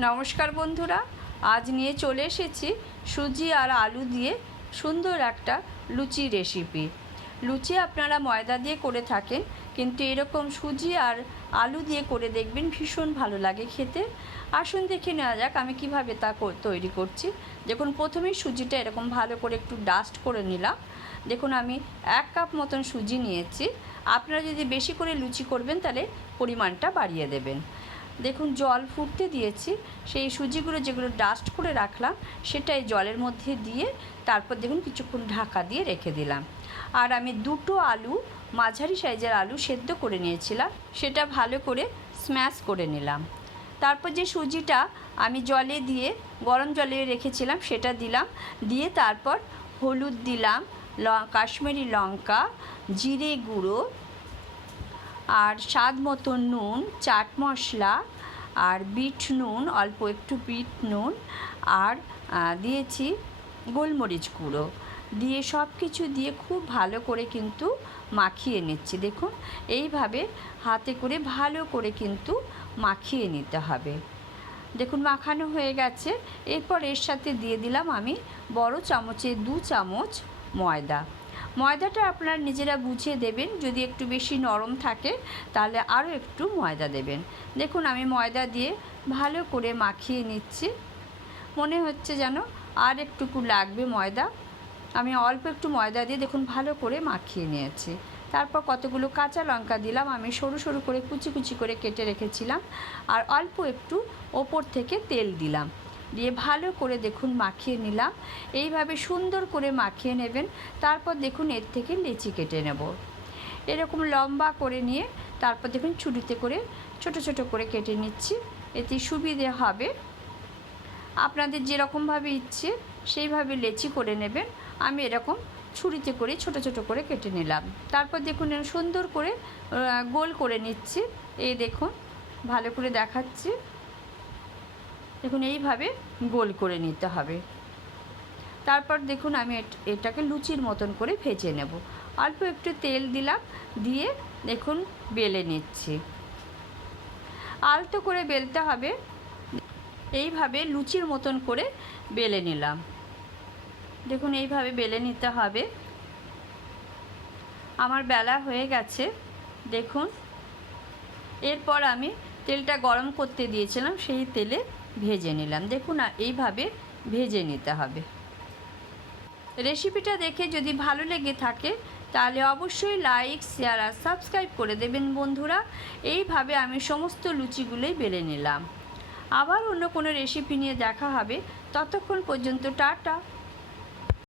নমস্কার বন্ধুরা, আজ নিয়ে চলে এসেছি সুজি আর আলু দিয়ে সুন্দর একটা লুচি রেসিপি লুচি আপনারা ময়দা দিয়ে করে থাকেন, কিন্তু এরকম সুজি আর আলু দিয়ে করে দেখবেন ভীষণ ভালো লাগে খেতে। আসুন দেখে নেওয়া যাক আমি কীভাবে তা তৈরি করছি। দেখুন, প্রথমেই সুজিটা এরকম ভালো করে একটু ডাস্ট করে নিলাম। দেখুন, আমি এক কাপ মতন সুজি নিয়েছি। আপনারা যদি বেশি করে লুচি করবেন, তাহলে পরিমাণটা বাড়িয়ে দেবেন। দেখুন, জল ফুটতে দিয়েছি। সেই সুজিগুলো যেগুলো ডাস্ট করে রাখলাম সেটা এই জলের মধ্যে দিয়ে তারপর দেখুন কিছুক্ষণ ঢাকা দিয়ে রেখে দিলাম। আর আমি দুটো আলু, মাঝারি সাইজের আলু সেদ্ধ করে নিয়েছিলাম, সেটা ভালো করে স্ম্যাশ করে নিলাম। তারপর যে সুজিটা আমি জলে দিয়ে, গরম জলে রেখেছিলাম, সেটা দিলাম। দিয়ে তারপর হলুদ দিলাম, ল কাশ্মীরি লঙ্কা, জিরে গুঁড়ো আর স্বাদ মতো নুন, চাট মশলা আর বিট নুন, অল্প একটু বিট নুন আর দিয়েছি গোলমরিচ গুঁড়ো। দিয়ে সব কিছু দিয়ে খুব ভালো করে কিন্তু মাখিয়ে নিচ্ছি। দেখুন, এইভাবে হাতে করে ভালো করে কিন্তু মাখিয়ে নিতে হবে। দেখুন, মাখানো হয়ে গেছে। এরপর এর সাথে দিয়ে দিলাম আমি বড় চামচে দু চামচ ময়দা। ময়দাটা আপনারা নিজেরা বুঝিয়ে দেবেন। যদি একটু বেশি নরম থাকে, তাহলে আরও একটু ময়দা দেবেন। দেখুন, আমি ময়দা দিয়ে ভালো করে মাখিয়ে নিচ্ছি। মনে হচ্ছে যেন আর একটুকু লাগবে ময়দা। আমি অল্প একটু ময়দা দিয়ে দেখুন, ভালো করে মাখিয়ে নিয়েছি। তারপর কতগুলো কাঁচা লঙ্কা দিলাম, আমি সরু সরু করে কুচি কুচি করে কেটে রেখেছিলাম। আর অল্প একটু ওপর থেকে তেল দিলাম। দিয়ে ভালো করে দেখুন মাখিয়ে নিলাম। এইভাবে সুন্দর করে মাখিয়ে নেবেন। তারপর দেখুন এর থেকে লেচি কেটে নেব। এরকম লম্বা করে নিয়ে তারপর দেখুন ছুরিতে করে ছোট ছোট করে কেটে নিচ্ছি। এতে সুবিধে হবে। আপনাদের যেরকমভাবে ইচ্ছে সেইভাবে লেচি করে নেবেন। আমি এরকম ছুরিতে করে ছোট ছোট করে কেটে নিলাম। তারপর দেখুন সুন্দর করে গোল করে নিচ্ছি। এই দেখুন, ভালো করে দেখাচ্ছি। দেখুন, এইভাবে গোল করে নিতে হবে। তারপর দেখুন, আমি এট- এটাকে লুচির মতন করে ভেজে নেব। অল্প একটু তেল দিলাম, দিয়ে দেখুন, বেলে নিচ্ছি। আলতো করে বেলতে হবে। এইভাবে লুচির মতন করে বেলে নিলাম। দেখুন, এইভাবে বেলে নিতে হবে। আমার বেলা হয়ে গেছে। দেখুন, এরপর আমি তেলটা গরম করতে দিয়েছিলাম, সেই তেলে ভেজে নিলাম। দেখুন না এইভাবে ভেজে নিতে হবে। রেসিপিটা দেখে যদি ভালো লেগে থাকে, তাহলে অবশ্যই লাইক, শেয়ার আর সাবস্ক্রাইব করে দেবেন বন্ধুরা। এইভাবে আমি সমস্ত লুচিগুলোই বেলে নিলাম। আবার অন্য কোনো রেসিপি নিয়ে দেখা হবে। ততক্ষণ পর্যন্ত টাটা।